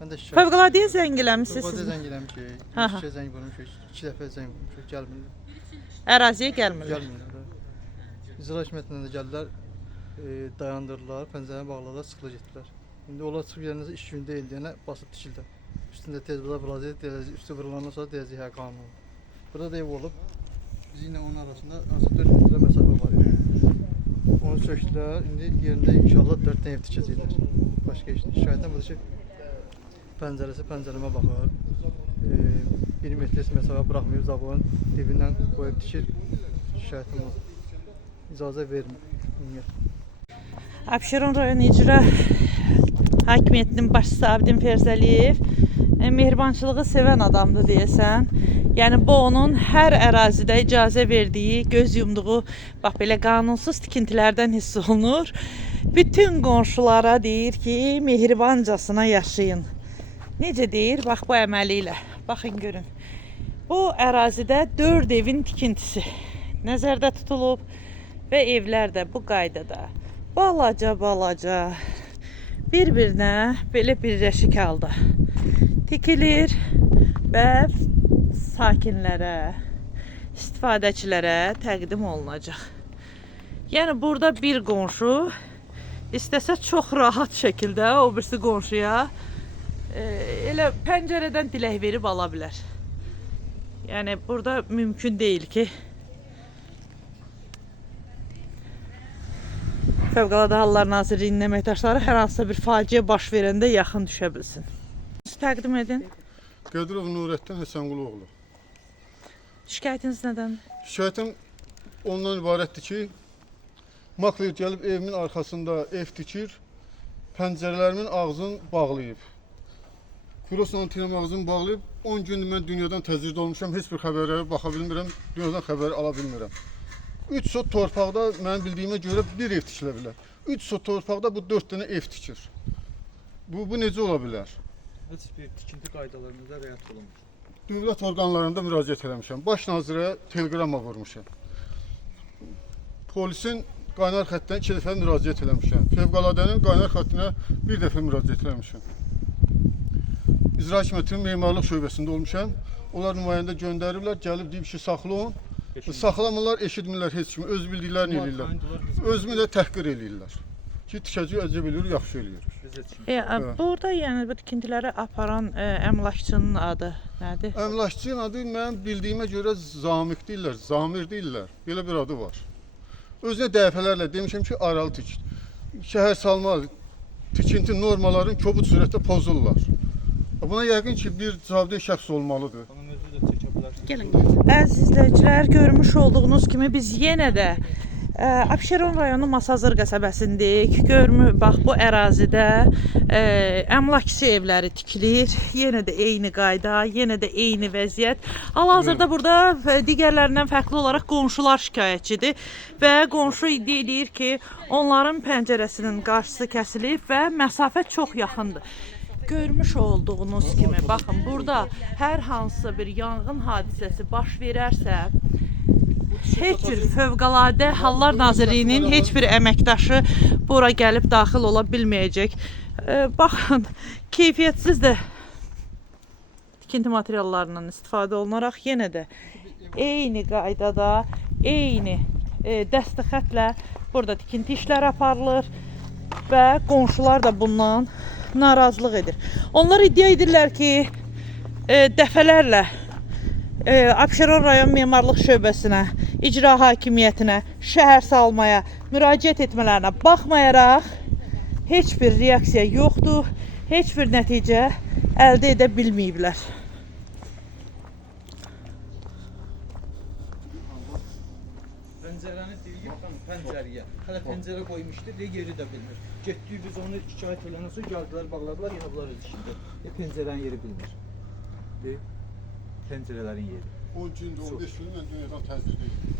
Ben de şikayet. Fövqəladiyyəyə zəng eləmisiniz Fövqəladə siz? zəng eləmişik. Aha. İki zəng vurmuşuq, 2 dəfə zəng vurmuşuq, gəlmirlər. Əraziyə gəlmirlər. Gəlmirlər. İcra hakimiyyətindən də gəldilər, dayandırdılar, pəncərəni bağladılar, çıxıla getdilər. İndi onlar çıxıb yerində iş günü deyil deyənə basıb tikildilər. Üstündə tez burada vuracaq, üstü vurulandan sonra deyəcək hə qanun. Burada da ev olub. Bizimlə onun arasında artıq 4 metrə məsafə var idi. Onu söktülər, indi yerində inşallah 4 dənə ev tikəcəklər. Başqa heç nə. Şikayətən budur ki, pəncərəmə baxır. 1 metrlik məsafə buraxmayıb, zavodun dibindən qoyub tikir. Şikayətim var. İcazə vermir. Abşeron rayon icra hakimiyyətinin başçısı Abidin Ferzəliyev mehribançılığı sevən adamdır deyəsən. Yəni bu onun hər ərazidə icazə verdiyi, göz yumduğu, bax belə qanunsuz tikintilərdən hiss olunur. Bütün qonşulara deyir ki, mehribancasına yaşayın. Necə deyir? Bax bu əməli ilə. Baxın görün. Bu ərazidə 4 evin tikintisi nəzərdə tutulub və evlər də bu qaydada balaca bir-birinə belə birləşik halda tikilir və sakinlərə, istifadəçilərə təqdim olunacaq. Yəni burada bir qonşu istəsə çox rahat şəkildə o birisi qonşuya elə pəncərədən dilək verib ala bilər. Yəni burada mümkün deyil ki, Fövqəladə Hallar Nazirliyinin əməkdaşları hər hansısa bir faciə baş verəndə yaxın düşə bilsin. Təqdim edin. Qədirov Nurəddin Həsənquluoğlu. Şikayətiniz nədəndir? Şikayətim ondan ibarətdir ki, makler gəlib evimin arxasında ev tikir, pəncərələrimin ağzını bağlayıb. Kurosla antenem ağzını bağlayıb, 10 gündür mən dünyadan təcrid olmuşam, heç bir xəbərlərə baxa bilmirəm, dünyadan xəbər ala bilmirəm. 3 sot torpaqda mənim bildiyimə görə bir ev tikilə bilər. 3 sot torpaqda bu 4 dənə ev tikir. Bu necə ola bilər? Heç bir tikinti qaydalarımıza riayət olunmur. Dövlət orqanlarında müraciət eləmişəm. Baş nazirə teleqrama vurmuşam. Polisin qaynar xəttinə 2 dəfə müraciət eləmişəm. Fövqələdənin qaynar xəttinə 1 dəfə müraciət eləmişəm. İcra hakimiyyətinin memarlıq şöbəsində olmuşam. Onlar nümayəndə göndəriblər, gəlib deyib ki, saxlayın. Saxlamırlar, eşitmirlər heç kimi, öz bildiklərini eləyirlər. Özümü də təhqir eləyirlər. Ki, tikəcək əcəb eləyir, yaxşı eləyir. Burada yəni bu tikintiləri aparan əmlakçının adı nədir? Əmlakçının adı mənim bildiyimə görə Zamiq deyirlər, Zamir deyirlər. Belə bir adı var. Özünə dəfələrlə demişəm ki, aralı tikir. Şəhər salma tikinti normalarını kobud sürətdə pozurlar. Buna yəqin ki, bir cavabdeh şəxs olmalıdır. Gəlin. Əziz izləyicilər, görmüş olduğunuz kimi biz yenə də Abşeron rayonu Masazır qəsəbəsindəyik. Bax bu ərazidə əmlakçı evləri tikilir. Yenə də eyni qayda, yenə də eyni vəziyyət. Hal-hazırda burada digərlərindən fərqli olaraq qonşular şikayətçidir və qonşu iddia edir ki, onların pəncərəsinin qarşısı kəsilib və məsafə çox yaxındır. Görmüş olduğunuz kimi, baxın, burada hər hansısa bir yanğın hadisəsi baş verərsə, heç bir Fövqəladə Hallar Nazirliyinin heç bir əməkdaşı bura gəlib daxil ola bilməyəcək. Baxın, keyfiyyətsiz də tikinti materiallarından istifadə olunaraq yenə də eyni qaydada, eyni dəstəxətlə burada tikinti işləri aparılır və qonşular da bundan narazılıq edir. Onlar iddia edirlər ki, dəfələrlə Abşeron rayon memarlıq şöbəsinə, icra hakimiyyətinə, şəhər salmaya müraciət etmələrinə baxmayaraq heç bir reaksiya yoxdur, heç bir nəticə əldə edə bilməyiblər. Pəncərəni deyib, pəncərəyə. Hələ pəncərə qoymuşdu, yeri də bilmir. Getdik biz onu şikayət eləndən sonra gəldilər, bağladılar, yenə bunlar öz işində. Pəncərənin yeri bilmir. Pəncərələrin yeri. 10 gündür, 15 gündür mən dünyadan təcrid edirəm.